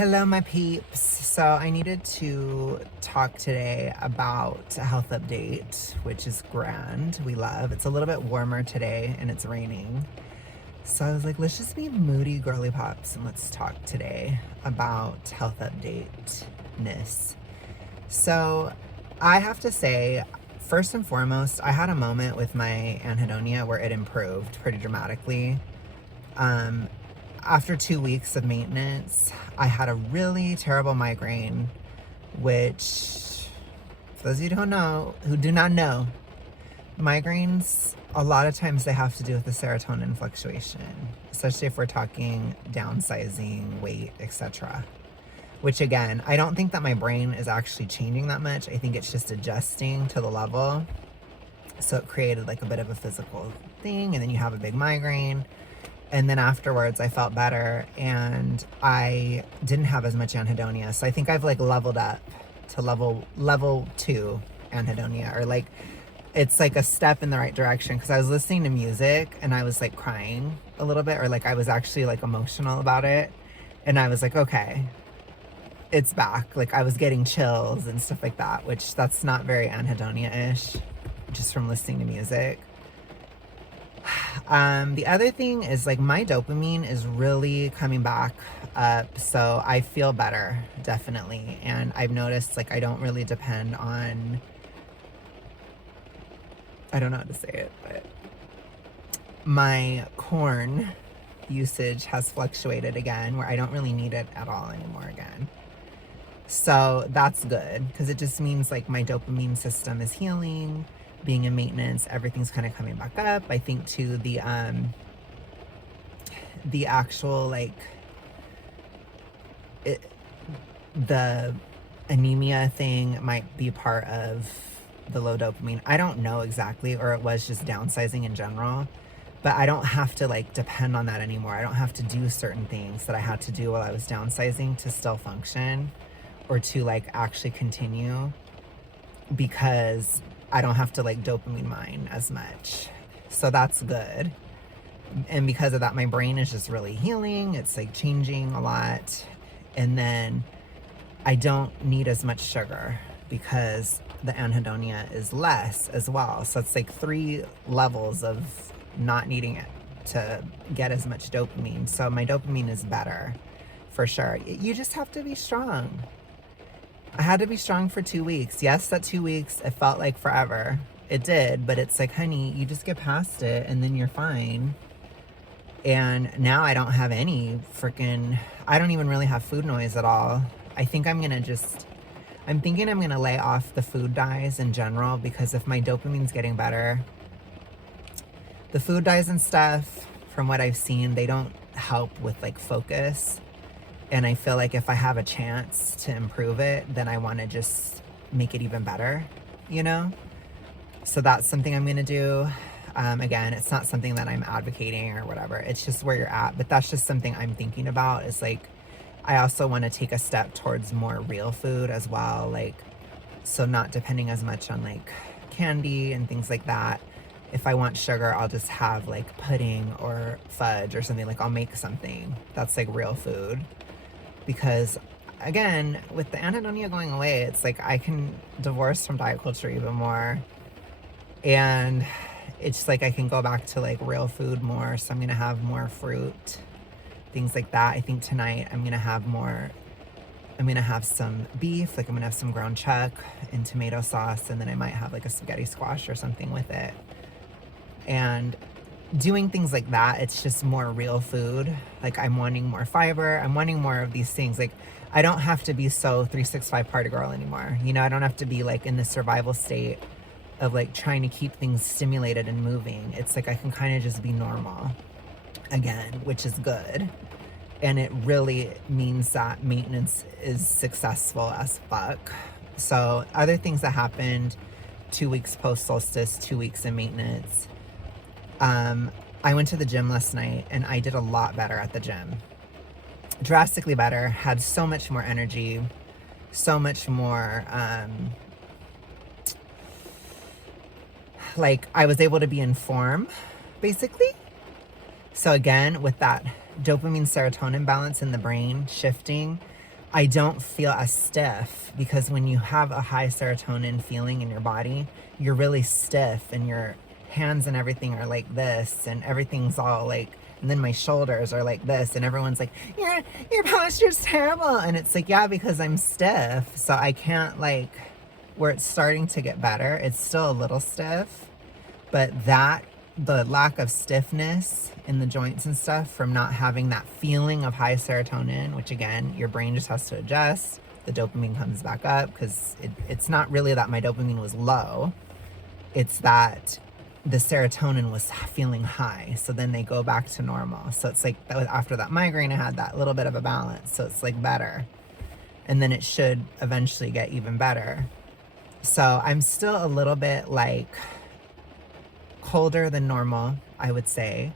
Hello, my peeps. So, I needed to talk today about a health update, which is grand. We love. It's a little bit warmer today and it's raining. So, I was like, let's just be moody girly pops and let's talk today about health update-ness. So, I have to say, first and foremost, I had a moment with my Anhedonia where it improved pretty dramatically. After 2 weeks of maintenance, I had a really terrible migraine, which, for those of you who do not know, migraines, a lot of times they have to do with the serotonin fluctuation, especially if we're talking downsizing, weight, etc. Which again, I don't think that my brain is actually changing that much. I think it's just adjusting to the level. So it created like a bit of a physical thing, and then you have a big migraine. And then afterwards I felt better and I didn't have as much anhedonia. So I think I've like leveled up to level 2 anhedonia, or like it's like a step in the right direction, because I was listening to music and I was like crying a little bit, or like I was actually like emotional about it, and I was like, okay, it's back. Like I was getting chills and stuff like that, which that's not very anhedonia-ish, just from listening to music. The other thing is like my dopamine is really coming back up, so I feel better, definitely. And I've noticed like I don't really depend on, I don't know how to say it, but my corn usage has fluctuated again, where I don't really need it at all anymore again. So that's good, because it just means like my dopamine system is healing. Being in maintenance, everything's kind of coming back up. I think too the actual like the anemia thing might be part of the low dopamine. I don't know exactly, or it was just downsizing in general, but I don't have to like depend on that anymore. I don't have to do certain things that I had to do while I was downsizing to still function, or to like actually continue, because I don't have to like dopamine mine as much. So that's good. And because of that, my brain is just really healing. It's like changing a lot. And then I don't need as much sugar because the anhedonia is less as well. So it's like 3 levels of not needing it to get as much dopamine. So my dopamine is better for sure. You just have to be strong. I had to be strong for 2 weeks. Yes, that 2 weeks, it felt like forever. It did, but it's like, honey, you just get past it and then you're fine. And now I don't have any I don't even really have food noise at all. I think I'm thinking I'm gonna lay off the food dyes in general, because if my dopamine's getting better, the food dyes and stuff, from what I've seen, they don't help with like focus. And I feel like if I have a chance to improve it, then I want to just make it even better, you know? So that's something I'm going to do. Again, it's not something that I'm advocating or whatever. It's just where you're at. But that's just something I'm thinking about, is like, I also want to take a step towards more real food as well. Like, so not depending as much on like candy and things like that. If I want sugar, I'll just have like pudding or fudge or something. Like I'll make something that's like real food. Because again, with the anhedonia going away, it's like I can divorce from diet culture even more, and it's like I can go back to like real food more. So I'm gonna have more fruit, things like that. I think tonight I'm gonna have some beef, like I'm gonna have some ground chuck and tomato sauce, and then I might have like a spaghetti squash or something with it. And doing things like that, it's just more real food. Like I'm wanting more fiber, I'm wanting more of these things. Like I don't have to be so 365 party girl anymore, you know? I don't have to be like in the survival state of like trying to keep things stimulated and moving. It's like I can kind of just be normal again, which is good. And it really means that maintenance is successful as fuck. So other things that happened 2 weeks post solstice, 2 weeks in maintenance. I went to the gym last night and I did a lot better at the gym. Drastically better, had so much more energy, so much more, like I was able to be in form, basically. So again, with that dopamine serotonin balance in the brain shifting, I don't feel as stiff, because when you have a high serotonin feeling in your body, you're really stiff and your hands and everything are like this and everything's all like, and then my shoulders are like this and everyone's like, your posture's terrible. And it's like, yeah, because I'm stiff. So I can't like, where it's starting to get better, it's still a little stiff, but the lack of stiffness in the joints and stuff from not having that feeling of high serotonin, which again, your brain just has to adjust. The dopamine comes back up, because it's not really that my dopamine was low. It's that the serotonin was feeling high. So then they go back to normal. So it's like after that migraine, I had that little bit of a balance. So it's like better. And then it should eventually get even better. So I'm still a little bit like colder than normal, I would say.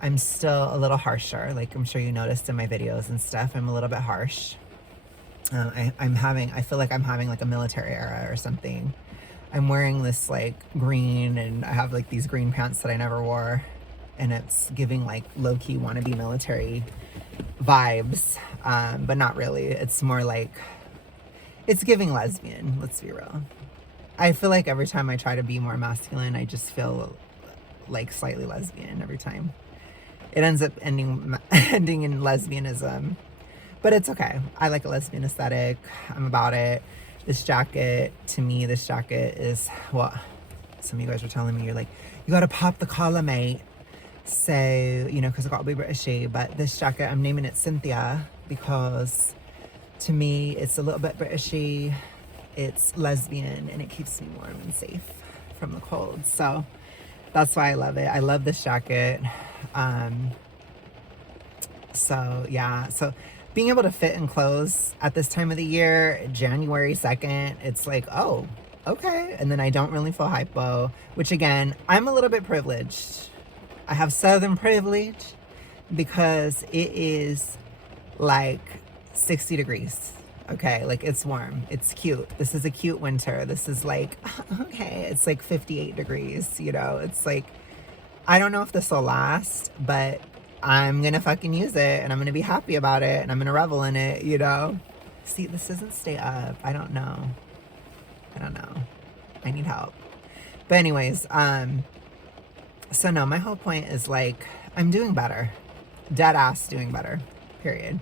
I'm still a little harsher, like I'm sure you noticed in my videos and stuff. I'm a little bit harsh. I feel like I'm having like a military era or something. I'm wearing this like green, and I have like these green pants that I never wore, and it's giving like low-key wannabe military vibes, but not really. It's more like, it's giving lesbian, let's be real. I feel like every time I try to be more masculine, I just feel like slightly lesbian every time. It ends up ending in lesbianism, but it's okay. I like a lesbian aesthetic. I'm about it. This jacket, to me, this jacket is what some of you guys were telling me. You're like, you gotta pop the collar, mate. So, you know, because I gotta be Britishy. But this jacket, I'm naming it Cynthia, because to me, it's a little bit Britishy. It's lesbian, and it keeps me warm and safe from the cold. So that's why I love it. I love this jacket. So yeah, so being able to fit in clothes at this time of the year, January 2nd, it's like, oh, okay. And then I don't really feel hypo, which again, I'm a little bit privileged. I have Southern privilege, because it is like 60 degrees. Okay, like it's warm. It's cute. This is a cute winter. This is like, okay, it's like 58 degrees, you know? It's like, I don't know if this will last, but I'm gonna fucking use it, and I'm gonna be happy about it, and I'm gonna revel in it, you know? See, this doesn't stay up. I don't know. I need help. But anyways, so no, my whole point is like, I'm doing better. Dead ass doing better, period.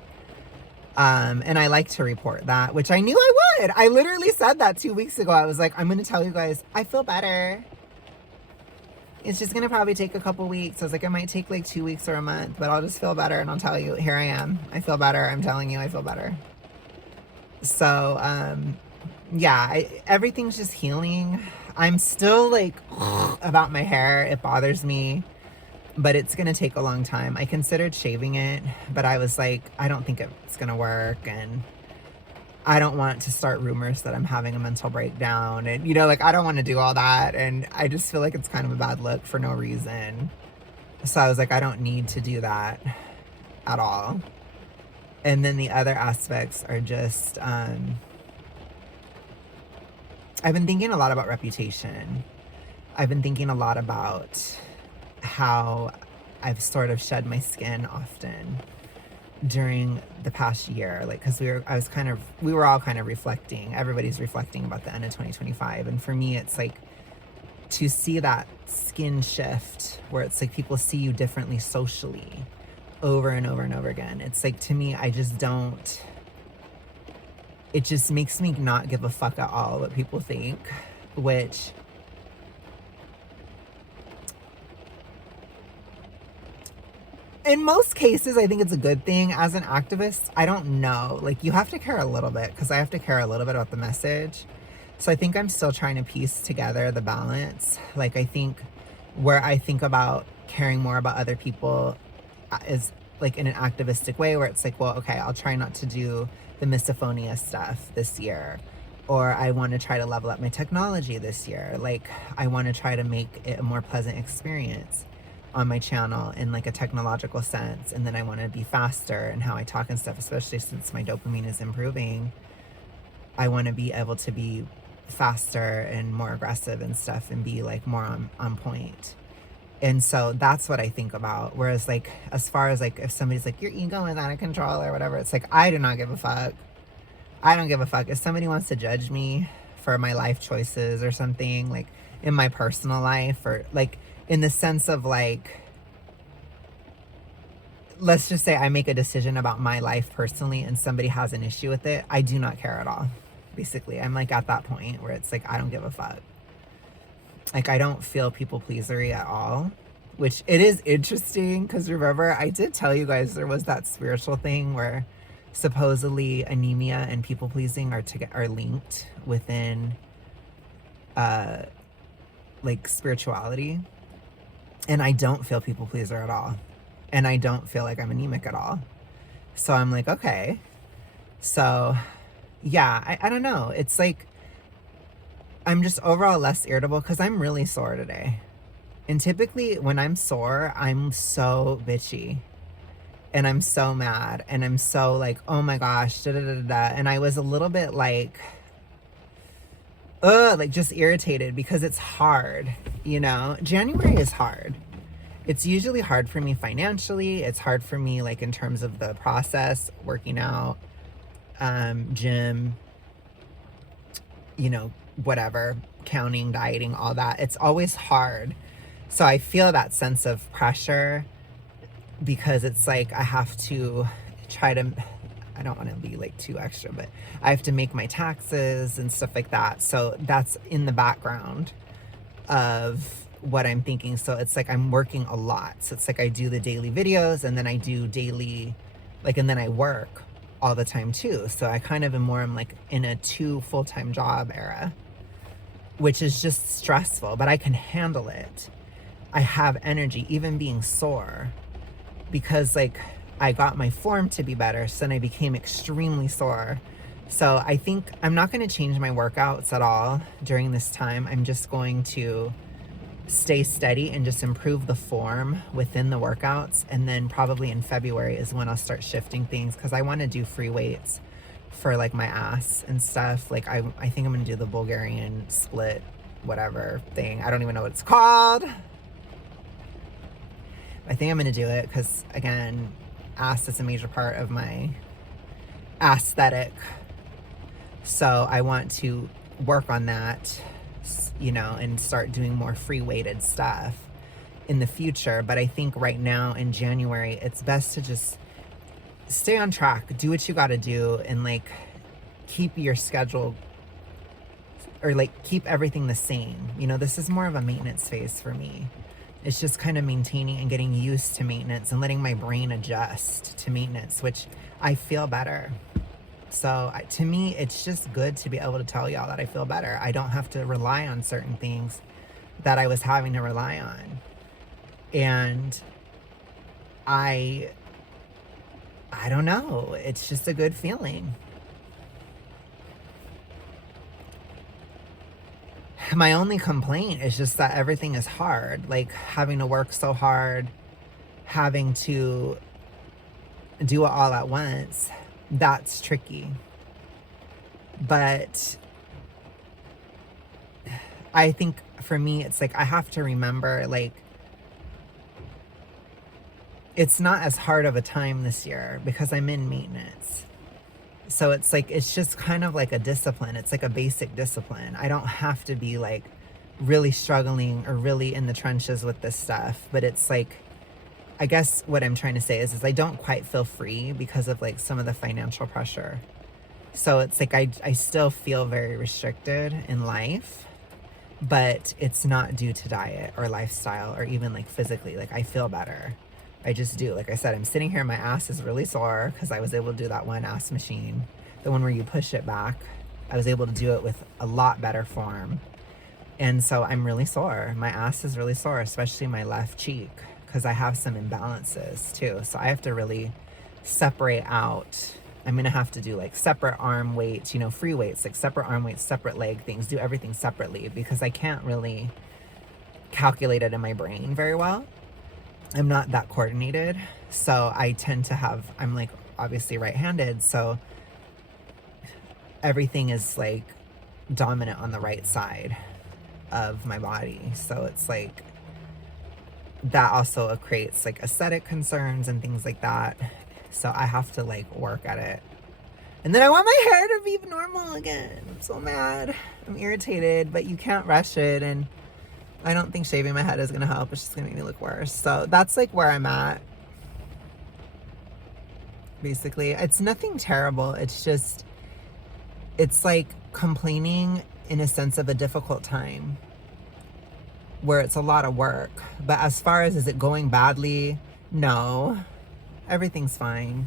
And I like to report that, which I knew I would. I literally said that 2 weeks ago. I was like, I'm going to tell you guys, I feel better. It's just going to probably take a couple weeks. I was like, it might take like 2 weeks or a month, but I'll just feel better and I'll tell you, here I am. I feel better. I'm telling you, I feel better. So, yeah, everything's just healing. I'm still like about my hair. It bothers me, but it's going to take a long time. I considered shaving it, but I was like, I don't think it's going to work. And I don't want to start rumors that I'm having a mental breakdown. And, you know, like, I don't want to do all that. And I just feel like it's kind of a bad look for no reason. So I was like, I don't need to do that at all. And then the other aspects are just, I've been thinking a lot about reputation. I've been thinking a lot about how I've sort of shed my skin often during the past year, like, because we were all kind of reflecting. Everybody's reflecting about the end of 2025, and for me, it's like to see that skin shift where it's like people see you differently socially over and over and over again. It's like, to me, I just don't. It just makes me not give a fuck at all what people think, which. In most cases, I think it's a good thing. As an activist, I don't know. Like, you have to care a little bit, because I have to care a little bit about the message. So I think I'm still trying to piece together the balance. Like, I think where I think about caring more about other people is like in an activistic way, where it's like, well, okay, I'll try not to do the misophonia stuff this year. Or I want to try to level up my technology this year. Like, I want to try to make it a more pleasant experience on my channel in like a technological sense. And then I want to be faster in how I talk and stuff, especially since my dopamine is improving. I want to be able to be faster and more aggressive and stuff, and be like more on point. And so that's what I think about. Whereas like, as far as like, if somebody's like, your ego is out of control or whatever, it's like, I do not give a fuck. I don't give a fuck. If somebody wants to judge me for my life choices or something, like in my personal life, or like in the sense of like, let's just say I make a decision about my life personally and somebody has an issue with it, I do not care at all. Basically, I'm like at that point where it's like, I don't give a fuck. Like, I don't feel people pleasery at all, which it is interesting because remember, I did tell you guys there was that spiritual thing where supposedly anemia and people pleasing are linked within uh like spirituality, and I don't feel people pleaser at all, and I don't feel like I'm anemic at all. So I'm like, okay. So yeah, I don't know. It's like I'm just overall less irritable because I'm really sore today. And typically when I'm sore, I'm so bitchy and I'm so mad and I'm so like, oh my gosh, da da da da. And I was a little bit like, like just irritated because it's hard, you know? January is hard. It's usually hard for me financially. It's hard for me like in terms of the process, working out, gym, you know, whatever, counting, dieting, all that. It's always hard. So I feel that sense of pressure because it's like I have to try to, I don't want to be like too extra, but I have to make my taxes and stuff like that. So that's in the background of what I'm thinking. So it's like I'm working a lot. So it's like I do the daily videos and then I do daily, like, and then I work all the time too. So I kind of am more, I'm like in a 2 full-time job era, which is just stressful, but I can handle it. I have energy, even being sore, because like I got my form to be better. So then I became extremely sore. So I think I'm not going to change my workouts at all during this time. I'm just going to stay steady and just improve the form within the workouts. And then probably in February is when I'll start shifting things because I want to do free weights for like my ass and stuff. Like I think I'm going to do the Bulgarian split, whatever thing. I don't even know what it's called. I think I'm going to do it because, again, ass is a major part of my aesthetic. So I want to work on that, you know, and start doing more free weighted stuff in the future. But I think right now in January, it's best to just stay on track, do what you got to do, and like keep your schedule or like keep everything the same. You know, this is more of a maintenance phase for me. It's just kind of maintaining and getting used to maintenance and letting my brain adjust to maintenance, which I feel better. So to me, it's just good to be able to tell y'all that I feel better. I don't have to rely on certain things that I was having to rely on. And I don't know. It's just a good feeling. My only complaint is just that everything is hard. Like having to work so hard, having to do it all at once, that's tricky. But I think for me, it's like I have to remember, like, it's not as hard of a time this year because I'm in maintenance. So it's like, it's just kind of like a discipline. It's like a basic discipline. I don't have to be like really struggling or really in the trenches with this stuff. But it's like, I guess what I'm trying to say is I don't quite feel free because of like some of the financial pressure. So it's like, I still feel very restricted in life, but it's not due to diet or lifestyle or even like physically. Like I feel better. I just do. Like I said, I'm sitting here, my ass is really sore because I was able to do that one ass machine, the one where you push it back. I was able to do it with a lot better form. And so I'm really sore. My ass is really sore, especially my left cheek, because I have some imbalances too. So I have to really separate out. I'm going to have to do like separate arm weights, you know, free weights, like separate arm weights, separate leg things, do everything separately because I can't really calculate it in my brain very well. I'm not that coordinated. So I tend to have, I'm like obviously right-handed. So everything is like dominant on the right side of my body. So it's like, that also creates like aesthetic concerns and things like that. So I have to like work at it And then I want my hair to be normal again. I'm so mad. I'm irritated, but you can't rush it. And I don't think shaving my head is going to help. It's just going to make me look worse. So that's like where I'm at. Basically, it's nothing terrible. It's just, it's like complaining in a sense of a difficult time where it's a lot of work. But as far as is it going badly? No, everything's fine.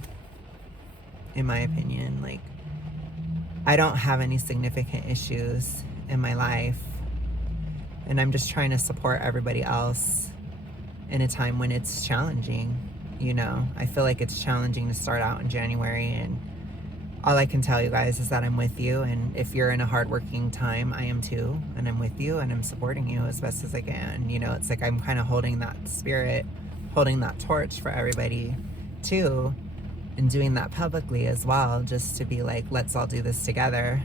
In my opinion, like, I don't have any significant issues in my life, and I'm just trying to support everybody else in a time when it's challenging. You know, I feel like it's challenging to start out in January, and all I can tell you guys is that I'm with you, and if you're in a hardworking time, I am too, and I'm with you, and I'm supporting you as best as I can. You know, it's like I'm kind of holding that spirit, holding that torch for everybody too, and doing that publicly as well, just to be like, let's all do this together.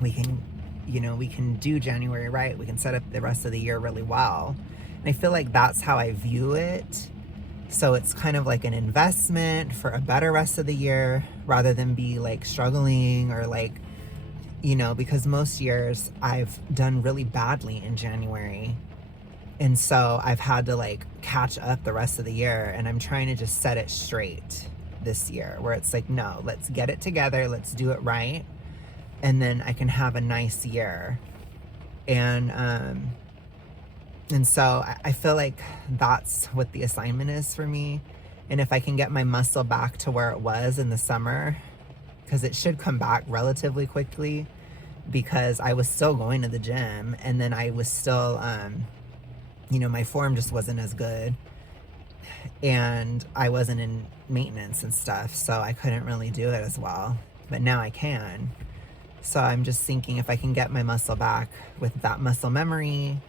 We can, you know, we can do January right. We can set up the rest of the year really well. And I feel like that's how I view it. So it's kind of like an investment for a better rest of the year rather than be like struggling or like, you know, because most years I've done really badly in January. And so I've had to like catch up the rest of the year, and I'm trying to just set it straight this year where it's like, no, let's get it together. Let's do it right. And then I can have a nice year. And so I feel like that's what the assignment is for me. And if I can get my muscle back to where it was in the summer, because it should come back relatively quickly, because I was still going to the gym, and then I was still, you know, my form just wasn't as good, and I wasn't in maintenance and stuff, so I couldn't really do it as well. But now I can. So I'm just thinking if I can get my muscle back with that muscle memory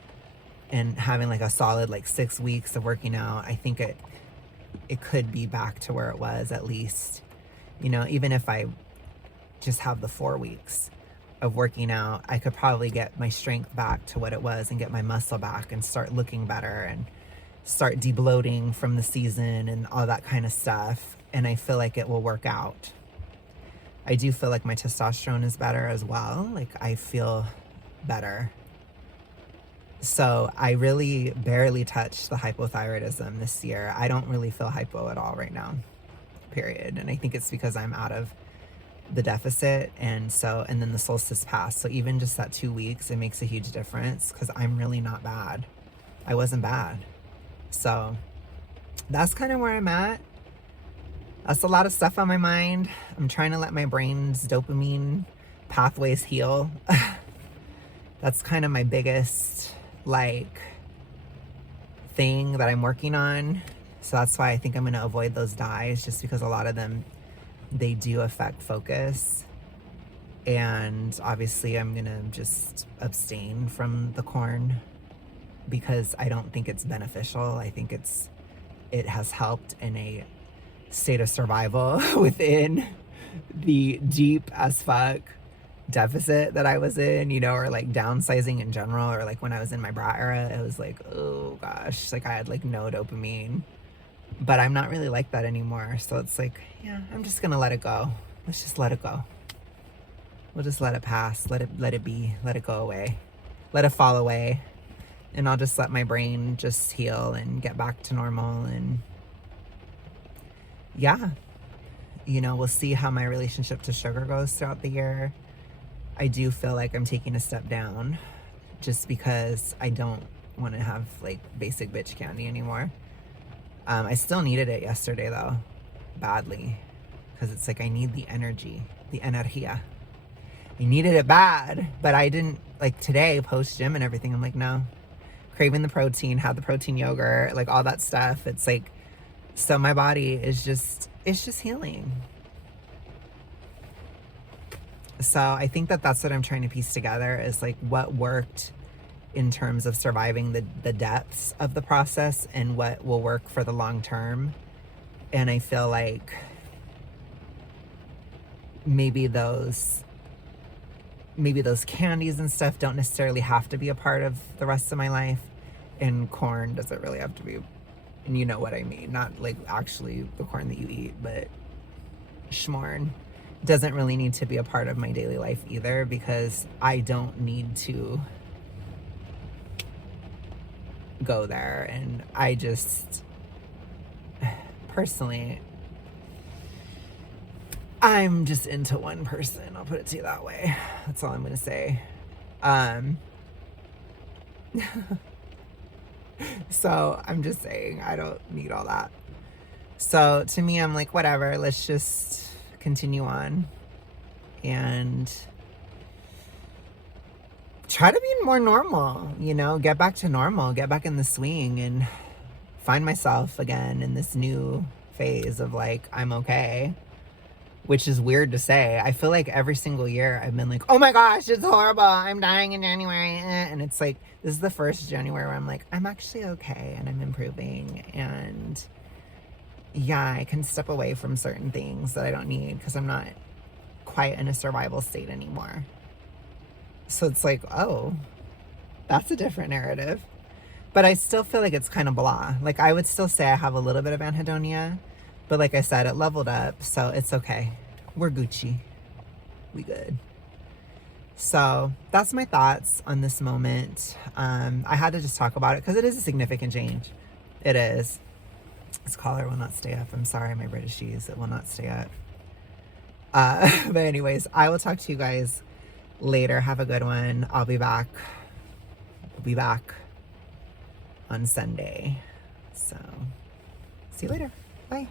and having like a solid like 6 weeks of working out, I think it could be back to where it was at least. You know, even if I just have the 4 weeks of working out, I could probably get my strength back to what it was and get my muscle back and start looking better and start debloating from the season and all that kind of stuff. And I feel like it will work out. I do feel like my testosterone is better as well. Like I feel better. So I really barely touched the hypothyroidism this year. I don't really feel hypo at all right now, period. And I think it's because I'm out of the deficit, and then the solstice passed. So even just that 2 weeks, it makes a huge difference because I'm really not bad. I wasn't bad. So that's kind of where I'm at. That's a lot of stuff on my mind. I'm trying to let my brain's dopamine pathways heal. That's kind of my biggest like thing that I'm working on. So that's why I think I'm going to avoid those dyes, just because a lot of them, they do affect focus. And obviously I'm going to just abstain from the corn because I don't think it's beneficial. I think it has helped in a state of survival within the deep as fuck deficit that I was in, you know, or like downsizing in general, or like when I was in my bra era, it was like, oh gosh, like I had like no dopamine. But I'm not really like that anymore. So it's like, yeah, I'm just gonna let it go. Let's just let it go. We'll just let it pass. Let it be. Let it go away. Let it fall away. And I'll just let my brain just heal and get back to normal. And yeah, you know, we'll see how my relationship to sugar goes throughout the year. I do feel like I'm taking a step down just because I don't want to have like basic bitch candy anymore. I still needed it yesterday though, badly, because it's like I need the energy, the energia. I needed it bad, but I didn't, like today, post gym and everything, I'm like, no. Craving the protein, had the protein yogurt, like all that stuff. It's like, so my body is just, it's just healing. So I think that that's what I'm trying to piece together, is like what worked in terms of surviving the depths of the process and what will work for the long term. And I feel like maybe those candies and stuff don't necessarily have to be a part of the rest of my life, and corn doesn't really have to be, and you know what I mean, not like actually the corn that you eat, but schmorn, doesn't really need to be a part of my daily life either, because I don't need to go there. And I just, personally, I'm just into one person. I'll put it to you that way. That's all I'm going to say. So I'm just saying, I don't need all that. So to me, I'm like, whatever, let's just continue on and try to be more normal, you know, get back to normal, get back in the swing and find myself again in this new phase of like, I'm okay, which is weird to say. I feel like every single year I've been like, oh my gosh, it's horrible, I'm dying in January. And it's like, this is the first January where I'm like, I'm actually okay and I'm improving. And yeah, I can step away from certain things that I don't need because I'm not quite in a survival state anymore. So it's like, oh, that's a different narrative. But I still feel like it's kind of blah. Like, I would still say I have a little bit of anhedonia, but like I said, it leveled up, so it's okay. We're Gucci. We good. So that's my thoughts on this moment. I had to just talk about it because it is a significant change. It is. This collar will not stay up. I'm sorry, my British cheese. It will not stay up. But anyways, I will talk to you guys later. Have a good one. I'll be back. We'll be back on Sunday. So, see you later. Bye.